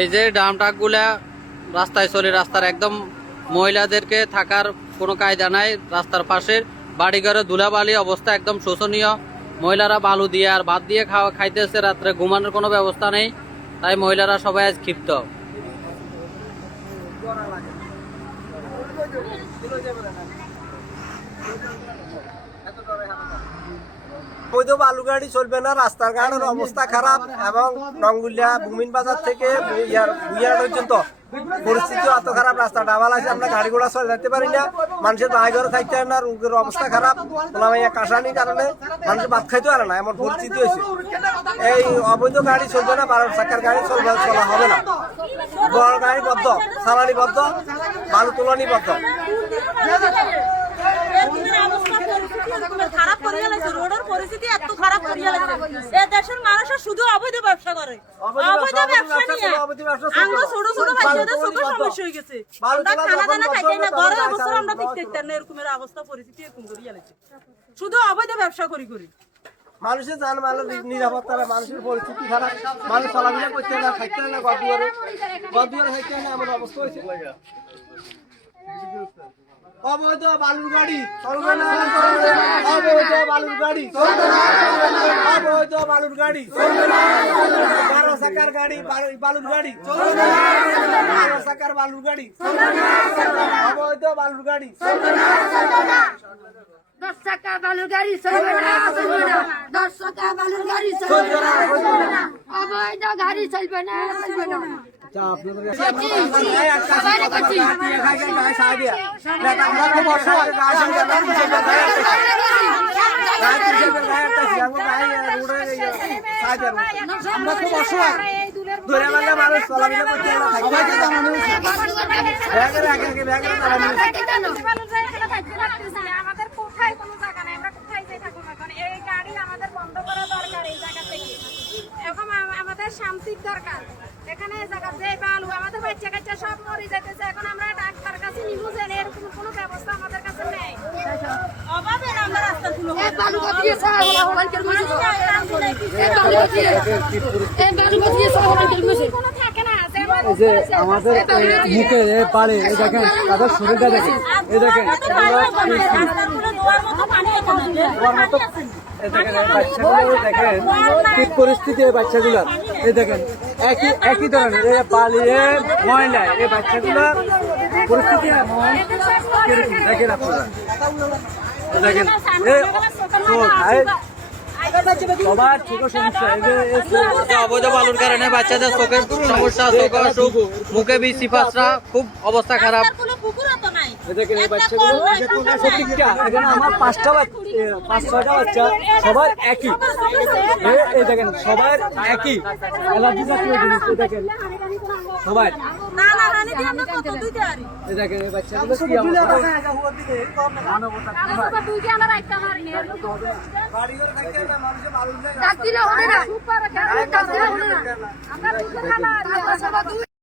এই যে dump truck গুলা রাস্তায় চলে, রাস্তার একদম মহিলাদেরকে থাকার কোনো কায়দা নাই। রাস্তার পাশে বাড়িঘরে ধুলাবালি অবস্থা একদম শোচনীয়। মহিলারা বালু দিয়ে আর ভাত দিয়ে খাইতেছে, রাত্রে ঘুমানোর কোনো ব্যবস্থা নেই। তাই মহিলারা সবাই আজ ক্ষিপ্ত। বৈধ বালু গাড়ি চলবে না, রাস্তাঘাটের অবস্থা খারাপ এবং রঙ্গুলিয়া বুমিন বাজার থেকে বুইয়ার পর্যন্ত পরিস্থিতি অত খারাপ। রাস্তা ডাবাল আছে, আমরা গাড়ি ঘোড়া চলে যেতে পারি না, মানুষের বাড়িঘরে থাকতে হয় না, রোগের অবস্থা খারাপ, কাশানির কারণে মানুষের ভাত খাইতে পারে না, এমন পরিস্থিতি হয়েছে। এই অবৈধ গাড়ি চলবে না, 12 চাকার গাড়ি চলা হবে না, বড় গাড়ি বদ্ধ, সালানি বদ্ধ, বালু তোলানি বদ্ধ। খারাপ করিয়া লাগছে, রোডের পরিস্থিতি এত খারাপ করিয়া লাগছে। এই দেশের মানুষ শুধু অবৈধ ব্যবসা করে, অবৈধ ব্যবসা নিয়ে আমরা ছোট ছোট বাচ্চাদের চোখে সমস্যা হয়ে গেছে। আমরা খানা দানা খাইতে না, ঘরের অবস্থা আমরা দেখতে পাই না, এরকমের অবস্থা পরিস্থিতি এরকম করিয়া লাগছে, শুধু অবৈধ ব্যবসা করি। মানুষের জানমালের নিরাপত্তা, মানুষের পরিস্থিতি খারাপ, মানুষ চলাফেরা করতে না, থাকতে না, ঘর দুয়ারে থাকতে না, এমন অবস্থা হয়েছে। অবৈধ বালুর গাড়ি চলবে না, অবৈধ বালুর গাড়ি চলবে না, অবৈধ বালুর গাড়ি চলবে না, 12 চাকার গাড়ি বালুর গাড়ি চলবে না, 12 চাকার বালুর গাড়ি চলবে না, অবৈধ বালুর গাড়ি চলবে না, 10 চাকা বালুর গাড়ি চলবে না, 10 চাকা বালুর গাড়ি চলবে না, অবৈধ গাড়ি চলবে না। মানুষ চলাফেরা করতে আমাদের কোথায় কোনো জায়গা নাই, আমরা কোথায় যাই থাকবো এখন? এই গাড়ি আমাদের বন্ধ করা দরকার এই জায়গা থেকে। এখন আমাদের শান্তির দরকার। এখানে জায়গা যে বালু, আমাদের বাচ্চা কাচ্চা সব মরে যাইতেছে। এখন আমরা ডাক্তার কাছে নিবো, জানি এরকম কোনো ব্যবস্থা আমাদের কাছে নেই। অভাবে আমরা রাস্তাগুলো বালু দিয়ে সারা কোনো থাকে না, যে আমাদের মুখে পারে দেখেন, তাদের শরীরটা দেখেন, এই দেখেন বাচ্চাগুলো দেখেন কি পরিস্থিতি, এই বাচ্চাগুলার এই দেখেন একই ধরনের এই বালি ময়লা, এই বাচ্চাগুলার পরিস্থিতি কিরকম দেখেন আপনারা, দেখেন সবার চোখের সমস্যা, অবৈধ বালুর কারণে বাচ্চাদের চোখের সমস্যা, চোখ অসুখ, মুখে বিচি ফাঁচড়া, খুব অবস্থা খারাপ। দেখেন এই বাচ্চাগুলো এখানে আমার 5-6টা বাচ্চা সবার একই, এই দেখেন সবার একই অ্যালার্জি জাতীয় জিনিস, দেখেন সবাই এই দেখেন এই বাচ্চাগুলো কি অবস্থা।